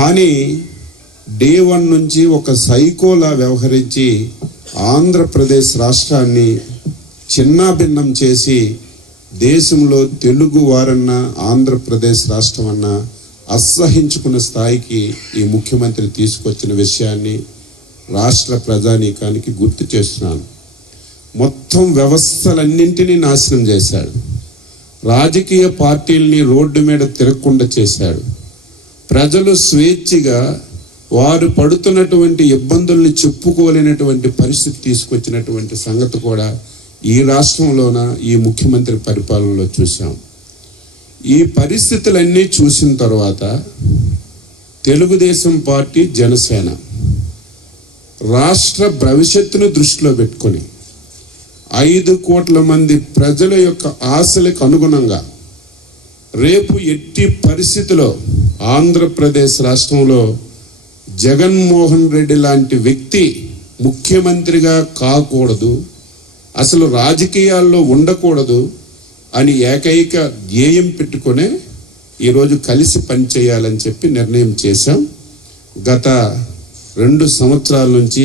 కానీ డే 1 నుంచి ఒక సైకోలా వ్యవహరించి ఆంధ్రప్రదేశ్ రాష్ట్రాన్ని చిన్నాభిన్నం చేసి దేశంలో తెలుగు వారన్నా ఆంధ్రప్రదేశ్ రాష్ట్రం అన్నా అసహించుకున్న స్థాయికి ఈ ముఖ్యమంత్రి తీసుకొచ్చిన విషయాన్ని రాష్ట్ర ప్రజానీకానికి గుర్తు చేస్తున్నాను. మొత్తం వ్యవస్థలన్నింటినీ నాశనం చేశాడు. రాజకీయ పార్టీల్ని రోడ్డు మీద తిరగకుండా చేశాడు. ప్రజలు స్వేచ్ఛగా వారు పడుతున్నటువంటి ఇబ్బందుల్ని చెప్పుకోలేనటువంటి పరిస్థితి తీసుకొచ్చినటువంటి సంగతి కూడా ఈ రాష్ట్రంలోన ఈ ముఖ్యమంత్రి పరిపాలనలో చూసాం. ఈ పరిస్థితులన్నీ చూసిన తర్వాత తెలుగుదేశం పార్టీ, జనసేన రాష్ట్ర భవిష్యత్తును దృష్టిలో పెట్టుకొని 5 కోట్ల మంది ప్రజల యొక్క ఆశలకు అనుగుణంగా రేపు ఎట్టి పరిస్థితిలో ఆంధ్రప్రదేశ్ రాష్ట్రంలో జగన్మోహన్ రెడ్డి లాంటి వ్యక్తి ముఖ్యమంత్రిగా కాకూడదు, అసలు రాజకీయాల్లో ఉండకూడదు అని ఏకైక ధ్యేయం పెట్టుకునే ఈరోజు కలిసి పనిచేయాలని చెప్పి నిర్ణయం చేశాం. గత 2 సంవత్సరాల నుంచి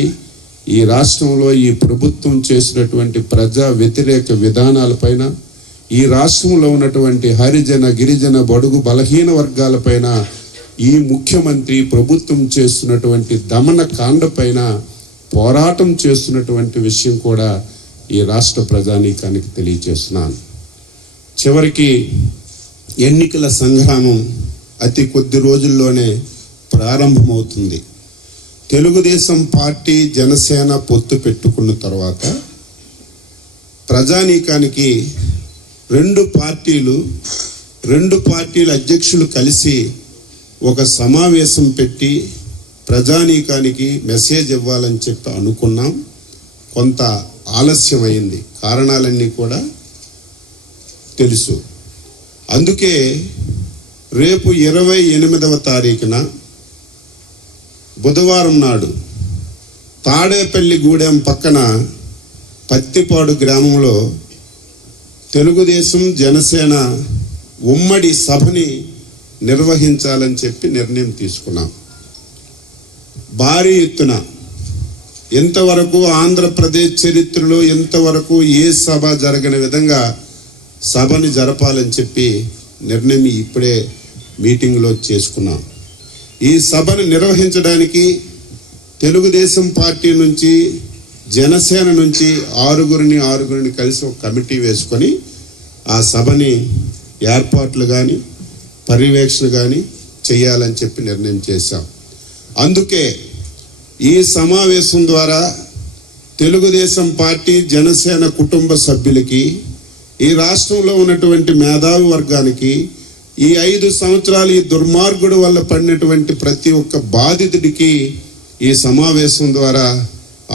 ఈ రాష్ట్రంలో ఈ ప్రభుత్వం చేసినటువంటి ప్రజా వ్యతిరేక విధానాలపైన, ఈ రాష్ట్రంలో ఉన్నటువంటి హరిజన, గిరిజన, బడుగు, బలహీన వర్గాలపైన ఈ ముఖ్యమంత్రి ప్రభుత్వం చేస్తున్నటువంటి దమన కాండ పైన పోరాటం చేస్తున్నటువంటి విషయం కూడా ఈ రాష్ట్ర ప్రజానీకానికి తెలియజేస్తున్నాను. చివరికి ఎన్నికల సంగ్రామం అతి కొద్ది రోజుల్లోనే ప్రారంభమవుతుంది. తెలుగుదేశం పార్టీ, జనసేన పొత్తు పెట్టుకున్న తర్వాత ప్రజానీకానికి 2 పార్టీల అధ్యక్షులు కలిసి ఒక సమావేశం పెట్టి ప్రజానీకానికి మెసేజ్ ఇవ్వాలని చెప్పి అనుకున్నాం. కొంత ఆలస్యమైంది, కారణాలన్నీ కూడా తెలుసు. అందుకే రేపు 28వ తారీఖున బుధవారం నాడు తాడేపల్లిగూడెం పక్కన పత్తిపాడు గ్రామంలో తెలుగుదేశం, జనసేన ఉమ్మడి సభని నిర్వహించాలని చెప్పి నిర్ణయం తీసుకున్నాం. భారీ ఎత్తున, ఇంతవరకు ఆంధ్రప్రదేశ్ చరిత్రలో ఇంతవరకు ఏ సభ జరగని విధంగా సభని జరపాలని చెప్పి నిర్ణయం ఇప్పుడే మీటింగ్లో చేసుకున్నాం. ఈ సభను నిర్వహించడానికి తెలుగుదేశం పార్టీ నుంచి, జనసేన నుంచి 6 కలిసి ఒక కమిటీ వేసుకొని ఆ సభని ఏర్పాట్లు కానీ పర్యవేక్షణ కానీ చేయాలని చెప్పి నిర్ణయం చేశాం. అందుకే ఈ సమావేశం ద్వారా తెలుగుదేశం పార్టీ, జనసేన కుటుంబ సభ్యులకి, ఈ రాష్ట్రంలో ఉన్నటువంటి మేధావి వర్గానికి, ఈ 5 సంవత్సరాలు ఈ దుర్మార్గుడు వల్ల పడినటువంటి ప్రతి ఒక్క బాధితుడికి ఈ సమావేశం ద్వారా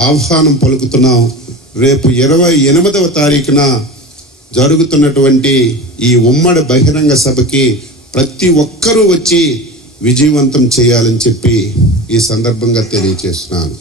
ఆహ్వానం పలుకుతున్నాం. రేపు 28వ తారీఖున జరుగుతున్నటువంటి ఈ ఉమ్మడి బహిరంగ సభకి ప్రతి ఒక్కరూ వచ్చి విజయవంతం చేయాలని చెప్పి ఈ సందర్భంగా తెలియజేస్తున్నాను.